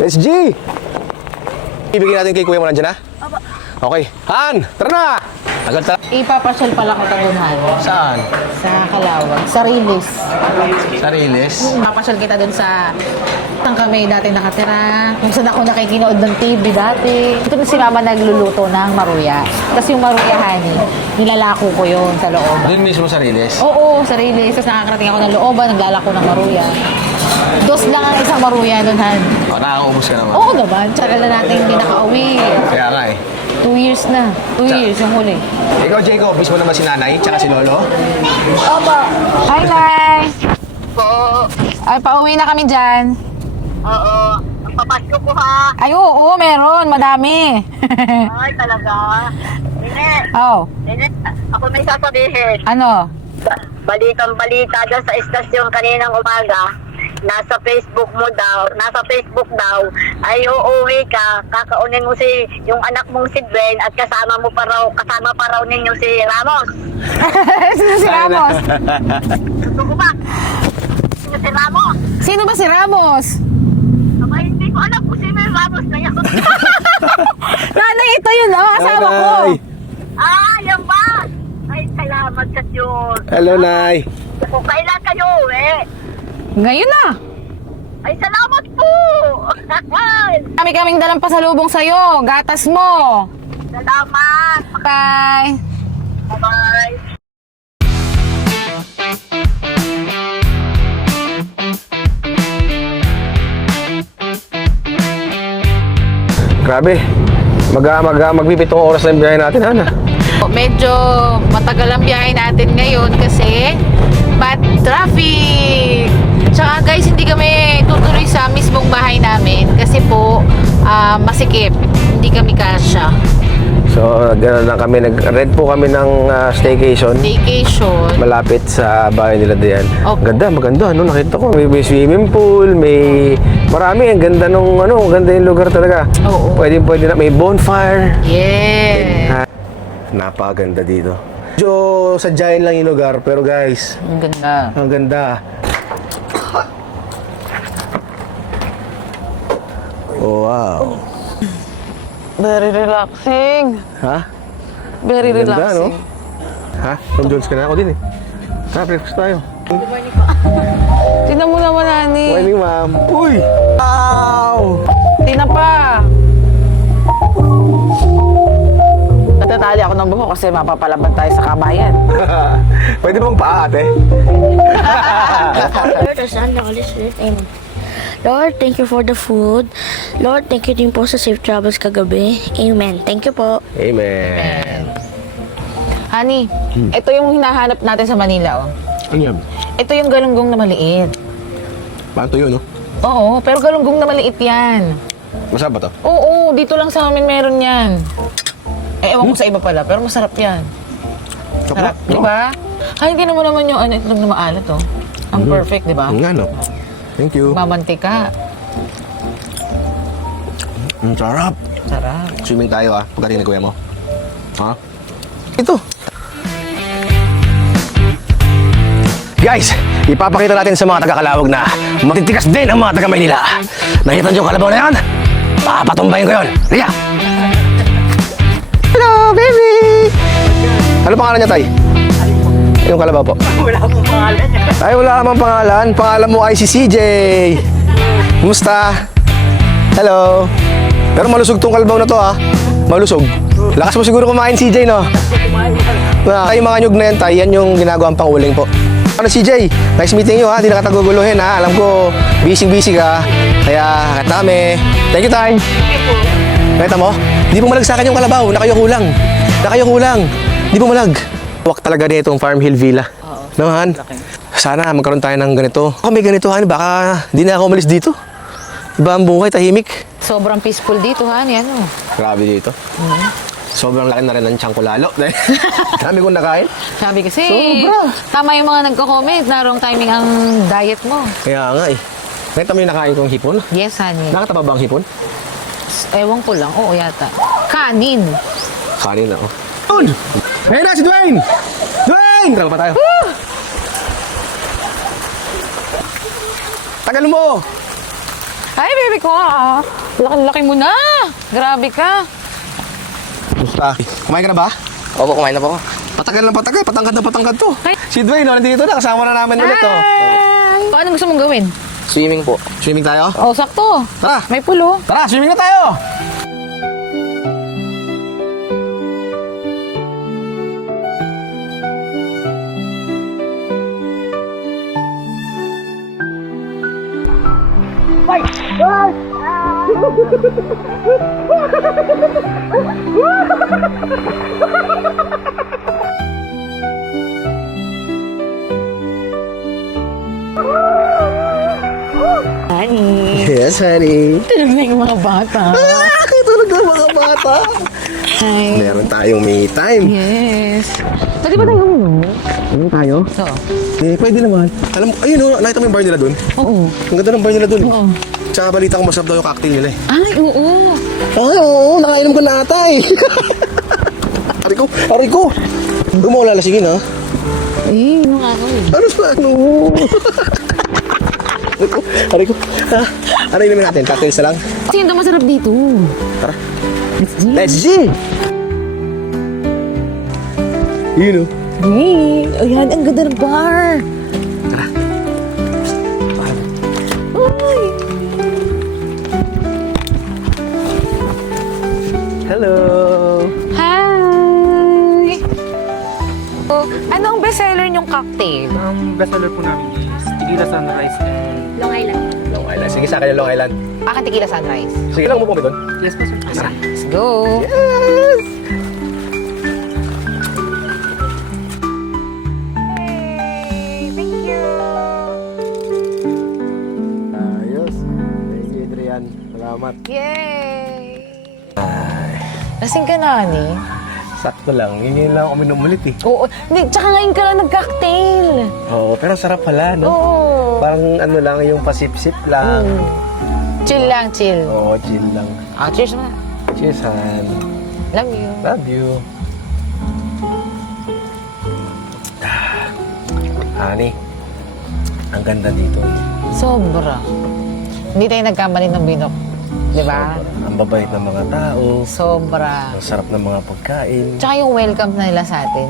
SG! Ibigay natin kay kuya mo, nandiyan na? Okay. Han, tara na! Agad tara. Ipapasyal pala kita doon, Han. Saan? Sa Calawag. Sa Riles. Sa Riles? Ipapasyal kita doon sa... Saan kami dati nakatira. Kung saan ako nakikinood ng TV dati. Ito na si Mama nagluluto ng maruya. Tapos yung maruya, Hani, nilalako ko yun sa loob. Doon mismo sa Riles? Oo, sa Riles. Tapos nakakarating ako ng looban, naglalako ng maruya. Dos lang ang isang maruya doon, Han. Nakakaubos ka naman. Oo naman. Tsagal na natin hindi nakauwi. Kaya nga eh. 2 years na. 2 years yung huli. Ikaw, Jacob, mismo naman si nanay, tsaka si lolo. Opo. Hi, Nay. Po. Ay, pauwi na kami dyan. Oo. Ang papasko ko ha. Ay, oo, meron. Madami. Ay, talaga. Nene. Oh, Nene, ako may sasabihin. ano? Balitang balita dyan sa istasyon kaninang umaga. Nasa Facebook daw, ay uuwi ka, kakaunin mo yung anak mong si Gwen at kasama pa raw ninyo si Ramos. Sino si Ramos? Gusto ko ba? Sino si Ramos? Sino ba si Ramos? Aba, hindi ko alam kung sino yung Ramos na yan. Nanay, ito yun, asawa ko. Ah, yan ba? Ay, salamat sa Diyos. Hello, Nay. Kung kailan kayo uwi? Ngayon na. Ay, salamat po! Kami-kaming dalang pasalubong sa'yo. Gatas mo. Salamat! Bye. Bye-bye! Grabe. Magbibitong oras na yung biyahe natin, Hana. Medyo matagal ang biyahe natin ngayon kasi bad traffic. Tsaka guys, hindi kami tutuloy sa mismong bahay namin kasi po masikip. Hindi kami kasya. So, gano'n lang kami. Nag-rent po kami ng staycation. Vacation. Malapit sa bahay nila diyan. Opo. Maganda. Ano, nakita ko. May swimming pool, may... Marami. Ang ganda nung, ang ganda yung lugar talaga. Oo. Pwede na. May bonfire. Yeah. Napakaganda dito. Medyo sadyain lang yung lugar, pero guys, Ang ganda. ang ganda. Oh, wow. Very relaxing. Ha? Very Ang ganda, relaxing. no? Ha? Tom Jones ka na ako din eh. Ha, breakfast tayo. Tingnan mo naman, Ani. Morning, ma'am. Uy! Wow! Tingnan pa. Natatali ako ng buhok kasi mapapalaban tayo sa kamayan. Pwede bang paa, ate? Lord, the Son, the Holy Spirit. Amen. Lord, thank you for the food. Lord, thank you din po sa safe travels kagabi. Amen. Thank you po. Amen. Honey, ito yung hinahanap natin sa Manila. Oh. Ano yan? Ito yung galunggong na maliit. Paano to yun, no? Oo, pero galunggong na maliit yan. Masarap ba to? Oo, dito lang sa amin meron yan. Eh, ewan ko sa iba pala, pero masarap yan. Sarap, di ba? Ay, hindi naman yung itlog na maalat, oh. Ang perfect, di ba? Nga, no? Thank you. Mamantika. Ang sarap. Sarap. Swimming tayo, pagdating ni kuya mo. Ha? Ito. Guys, ipapakita natin sa mga taga-Calawag na matitikas din ang mga taga-Maynila. Nakita niyo yung kalabaw na yan? Papatumbayin ko yun. Liya! Hello, baby! Ano pangalan niya, Tay? Yung kalabaw po. Wala akong pangalan niya. Ay, wala namang pangalan. Pangalan mo ay si CJ. Kumusta? Hello. Pero malusog tong kalabaw na to, ha? Malusog. Lakas mo siguro kumain, CJ, no? Yung mga nyug na yan, Tay, yan yung ginagawang pang-uling po. Ano, CJ? Nice meeting you, ha? Hindi na kataguguluhin, ha? Alam ko, busy-busy ka. Kaya, kahit kami. Thank you, Tay. Nakita mo? Hindi pumalag sa akin yung kalabaw. Nakayoko lang. Hindi pumalag. Wak talaga na itong Farm Hill Villa. Oo. Naman. Sana magkaroon tayo ng ganito. Ako may ganito, Han. Baka di na ako umalis dito. Iba ang buhay, tahimik. Sobrang peaceful dito, Hani. Ano? Grabe dito. Sobrang laki na rin ng tiyan ko lalo. Dami kong nakain. Sabi kasi, Sobra. tama yung mga nagko-comment na wrong timing ang diet mo. Kaya nga eh. Nakita mo yung nakain kong hipon? Yes, Hani. Nakataba ba ang hipon? Ewan ko lang. Oo, yata. Kanin. Kanin na, oh. Yun! Ngayon na si Dwayne! Dwayne! Tara pa tayo. Tagal mo! Ay, baby ko ah. Laki-laki mo na. Grabe ka. Kumusta? Kumain ka na ba? Opo, kumain na po ako. Patagal na patagal, patangkad na patangkad to. Ay. Si Dwayne, no, nandito na, kasama na namin ulit to. Ay. Paano gusto mong gawin? Swimming po. Swimming tayo? Oh, sakto. Tara! May pulo. Tara, swimming na tayo! Honey. Yes, honey. Tulog na yung mga bata. Tulog na mga bata. Hi. Meron tayong me time. Yes. Pwede ba tayo uminom? Ano tayo? Oo. Eh, pwede naman. Alam mo, ayun o, nakita mo yung bar nila dun? Oo. Ang ganda ng bar nila dun. Oo. Tsaka balita ko masarap daw yung cocktail nila eh. Ay, oo. Ay, oo, nakainom ko na ata eh. Aray ko. Huwag mo ko lalasingin ha. Eh, ano nga ako eh. Ano sa ano? Aray ko. Ha? Ano inumin natin? Cocktails na lang? Kasi yung masarap dito. Tara. Let's go. Let's G! Yun o. Hey, ayan, ang ganda ng bar. Uy. Hello! Hi! Oh, ano ang bestseller niyong cocktail? Ang bestseller po namin is Tequila Sunrise and Long Island. Long Island. Sige sa akin yung Long Island. Akin tequila sunrise. Sige lang, umupo kami doon. yes po sir. Tara. Let's go. Yes! Thank you. Ayos. Thank you, Adrian. Salamat. Yay! Lasing ka na, ni? Sakto lang. Yun lang ako uminom ulit eh. Oo. Hindi, tsaka ngayon ka lang nag-cocktail. Oo, pero sarap pala, no? Oo. Parang ano lang, yung pasip-sip lang. Chill lang, chill. Oo, chill lang. Ah, cheers na. Cheers, Han. Love you. Love you. Honey, ang ganda dito. Sobra. Hindi tayo nagkamali ng binok. Di ba? Ang babait ng mga tao. Sobra. Ang sarap ng mga pagkain. Tsaka yung welcome na nila sa atin,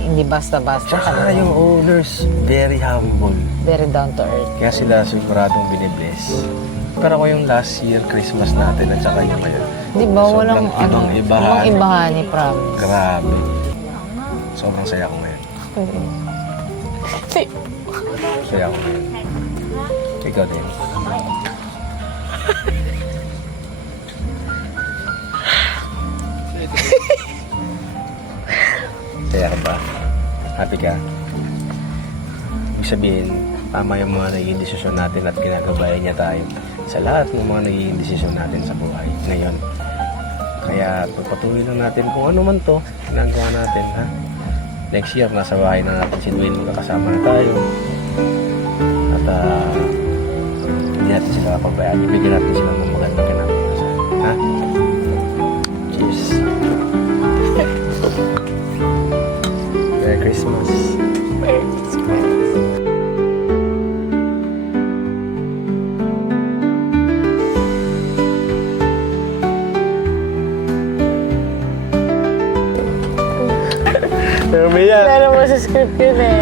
hindi basta-basta. Tsaka Talaga. yung owners, very humble. Very down to earth. Kaya sila siguradong binibless. Pero ako yung last year Christmas natin at saka yung ngayon. Di ba? Sobrang Walang ibang-ibahan. walang ibahan ni promise. Grabe. Sobrang saya ko ngayon. Saya ko ngayon. Ikaw din. Saya ka ba? Happy ka? Ibig sabihin, tama yung mga naging desisyon natin at ginagabayan niya tayo sa lahat ng mga naging desisyon natin sa buhay ngayon. Kaya pagpatuloy lang natin kung ano man to, ginagawa natin, ha? Next year, nasa bahay na natin si Dwayne, magkakasama na tayo. At hindi natin sila kapabayaan. Ibigyan natin sila ng magandang kinabukasan. Ha? Cheers! Merry Christmas! Merry Christmas! Pero may yan. Lalo mo sa script yun eh.